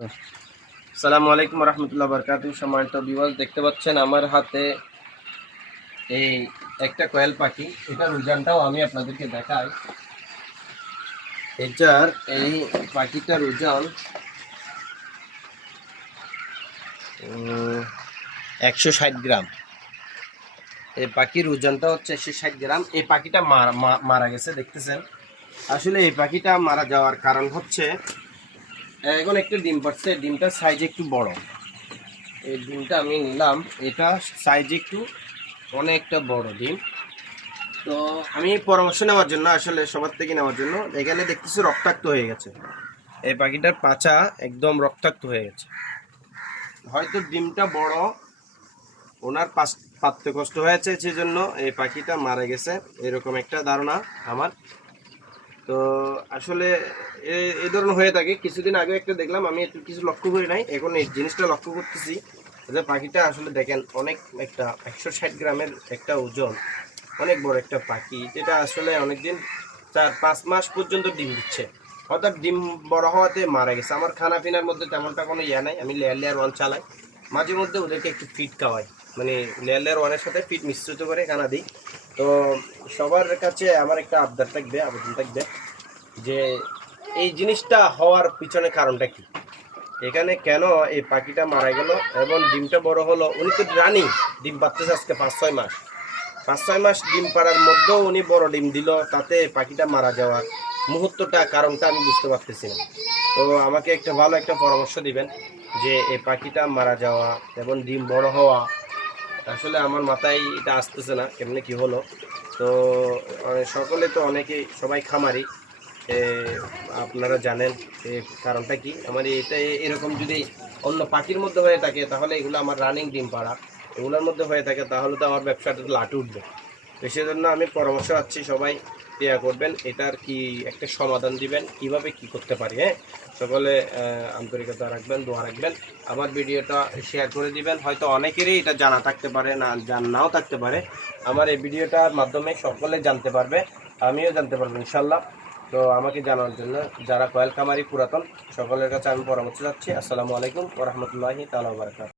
আসসালামু আলাইকুম রহমতুল্লাহ বরকাতুহু। সম্মানিত ভিউয়ার্স, দেখতে পাচ্ছেন আমার হাতে এই একটা কোয়েল পাখি। এটার উজানটাও আমি আপনাদেরকে দেখাই। এটার এই পাখিটার ওজন 160 গ্রাম। এই পাখির ওজনটা হচ্ছে 160 গ্রাম। এই পাখিটা মারা গেছে, দেখতেছেন। আসলে এই পাখিটা মারা যাওয়ার কারণ হচ্ছে এখন একটা ডিম পাড়ছে, ডিমটার সাইজ একটু বড়। এই ডিমটা আমি নিলাম, এটা সাইজ একটু অনেকটা বড় ডিম। তো আমি পরামর্শ নেওয়ার জন্য, আসলে সবার থেকে নেওয়ার জন্য, এখানে দেখতেছি রক্তাক্ত হয়ে গেছে। এই পাখিটার পাছা একদম রক্তাক্ত হয়ে গেছে। হয়তো ডিমটা বড়, ওনার পাততে কষ্ট হয়েছে, সেজন্য এই পাখিটা মারা গেছে, এরকম একটা ধারণা আমার। তো আসলে এই ধরনের হয়ে থাকে। কিছুদিন আগে একটা দেখলাম, আমি একটু কিছু লক্ষ্য করি নাই, এখন এই জিনিসটা লক্ষ্য করতেছি যে পাখিটা আসলে দেখেন অনেক একটা 160 গ্রামের একটা ওজন, অনেক বড় একটা পাখি, যেটা আসলে অনেকদিন 4-5 মাস পর্যন্ত ডিম দিচ্ছে। অর্থাৎ ডিম বড় হওয়াতে মারা গেছে। আমার খানা পিনার মধ্যে তেমনটা কোনো ইয়া নাই, আমি লেয়ার 1 চালাই। মাঝে মধ্যে ওদেরকে একটু ফিড খাওয়াই, মানে লেয়ার 1-এর সাথে ফিড মিশ্রিত করে খানা দিই। তো সবার কাছে আমার একটা আবেদন থাকবে যে এই জিনিসটা হওয়ার পিছনে কারণটা কি, এখানে কেন এই পাখিটা মারা গেল এবং ডিমটা বড় হলো। উনি তো রানিং ডিম পাচ্ছে আজকে 5-6 মাস। 5-6 মাস ডিম পাড়ার মধ্যেও উনি বড় ডিম দিল, তাতে পাখিটা মারা যাওয়ার মুহূর্তটা, কারণটা আমি বুঝতে পারতেছি না। তো আমাকে একটা ভালো একটা পরামর্শ দিবেন যে এই পাখিটা মারা যাওয়া এবং ডিম বড় হওয়া, আসলে আমার মাথায় এটা আসতেছে না কেমনে কি হলো। তো সকলে তো অনেকেই, সবাই খামারি, এ, আপনারা জানেন কারণটা কি। আমার এটা এরকম যদি অন্য পাখির মধ্যে হয়ে থাকে, তাহলে এগুলো আমার রানিং ডিম পাড়া, এগুলোর মধ্যে হয়ে থাকে, তাহলে তো আমার ব্যবসাটা লাটে উঠবে। তো সেজন্য আমি পরামর্শ চাচ্ছি, সবাই দেয়া করবেন, এটার কি একটা সমাধান দিবেন, কিভাবে কি করতে পারি। হ্যাঁ, সকলে আন্তরিকতা রাখবেন, দোয়া রাখবেন, আমার ভিডিওটা শেয়ার করে দিবেন। হয়তো অনেকেরই এটা জানা থাকতে পারে, নাও থাকতে পারে। আমার এই ভিডিওটার মাধ্যমে সকলে জানতে পারবে, আমিও জানতে পারবো ইনশাল্লাহ। তো আমাকে জানার জন্য যারা কয়েল খামারি পুরাতন, সকলের কাছে আমি পরামর্শ চাচ্ছি। আসসালামু আলাইকুম ওয়া রাহমাতুল্লাহি তাআলা ওয়া বারাকাতুহু।